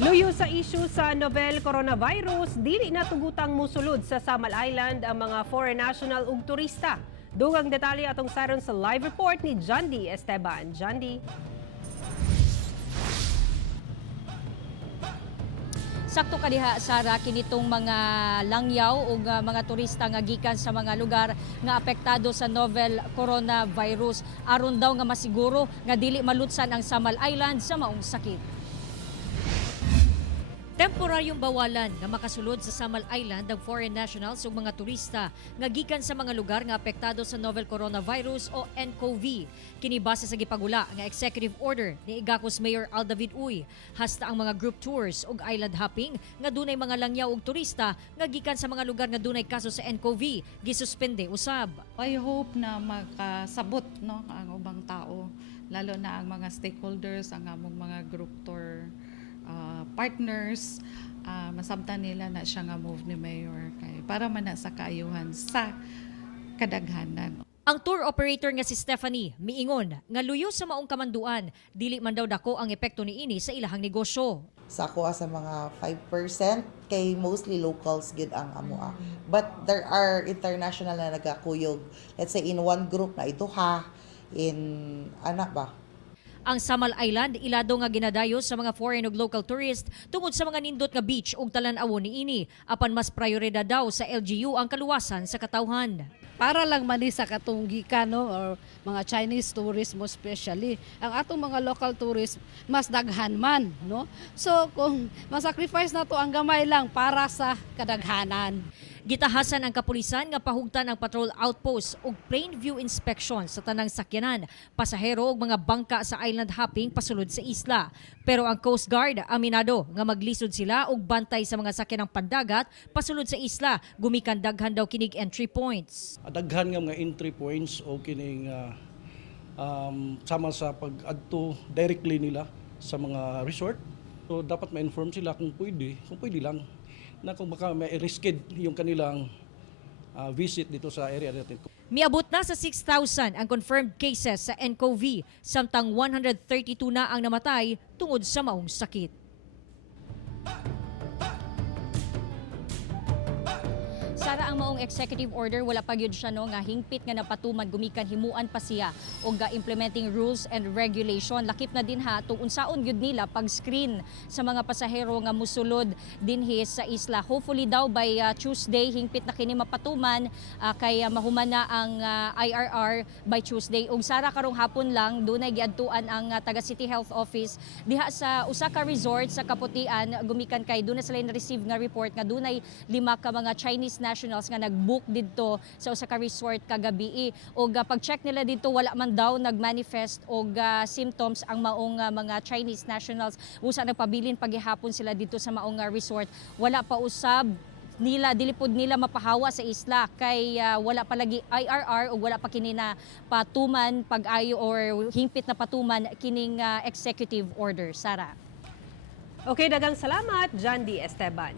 Luyo sa isyu sa novel coronavirus, dili na tugutang musulod sa Samal Island ang mga foreign national ug turista. Dugang detalye atong saron sa live report ni Jandy Esteban. Jandy. Sakto kadiha Sara kinitong mga langyaw o mga turista nga gikan sa mga lugar nga apektado sa novel coronavirus aron daw nga masiguro nga dili malutsan ang Samal Island sa maong sakit. Temporaryong bawalan nga makasulod sa Samal Island ang foreign nationals ug mga turista nga gikan sa mga lugar nga apektado sa novel coronavirus o nCoV. Kini base sa gipagula nga executive order ni Igacos Mayor Aldavid Uy. Hasta ang mga group tours ug island hopping nga dunay mga langyaw ug turista nga gikan sa mga lugar nga dunay kaso sa nCoV gisuspende usab. I hope na makasabot no ang ubang tao, lalo na ang mga stakeholders, ang among mga group tour partners, masabtan nila na siya nga move ni Mayor kay para man na sa kaayuhan sa kadaghanan. Ang tour operator nga si Stephanie miingon nga luyo sa maong kamanduan, dili man daw dako ang epekto niini sa ilahang negosyo. Sa kuha sa mga 5% kay mostly locals gid ang amoa. But there are international na nagakuyog. Let's say in one group na ito in anak ba? Ang Samal Island ilado nga ginadayo sa mga foreign ug local tourist tungod sa mga nindot nga beach ug talan-awo niini apan mas prioridad daw sa LGU ang kaluwasan sa katawhan. Para lang mani sa katunggikan no or mga Chinese tourists mo especially ang atong mga local tourists mas daghan man no, so kung masacrifice na to ang gamay lang para sa kadaghanan. Gitahasan ang kapulisan nga pahugtan ang patrol outpost ug plain view inspection sa tanang sakyanan, pasahero ug mga bangka sa island hopping pasulod sa isla. Pero ang Coast Guard aminado nga maglisod sila og bantay sa mga sakyanang pandagat pasulod sa isla, gumikan daghan daw kinig entry points. Daghan nga mga entry points o kining sama sa pag-adto directly nila sa mga resort. So dapat ma-inform sila kung pwede lang na kung baka may risked yung kanilang visit dito sa area natin. Miabot na sa 6,000 ang confirmed cases sa nCoV, samtang 132 na ang namatay tungod sa maong sakit. Sara, ang maong executive order wala pa gyud siya no nga hingpit nga napatuman gumikan himuan pa siya og implementing rules and regulation. Lakip na din ha tung unsaon gyud nila pag-screen sa mga pasahero nga musulod dinhi sa isla. Hopefully daw by Tuesday hingpit na kini mapatuman kay mahuman na ang IRR by Tuesday. Og Sara, karong hapon lang dunay giadtuan ang taga City Health Office diha sa usa ka resort sa Kaputian, gumikan kay dunay sila na-receive nga report nga dunay 5 ka mga Chinese nationals nga nag-book didto sa usa ka resort kagabi. Og pag-check nila dito wala man daw nag-manifest og symptoms ang maong mga Chinese nationals. Usa nagpabilin paghihapon sila dito sa maong resort. Wala pa usab nila dilipod nila mapahawa sa isla kay wala pa lagi IRR o wala pa kini na patuman pag-ayo or hingpit na patuman kining executive order. Sara. Okay, dagang salamat, Jandy Esteban.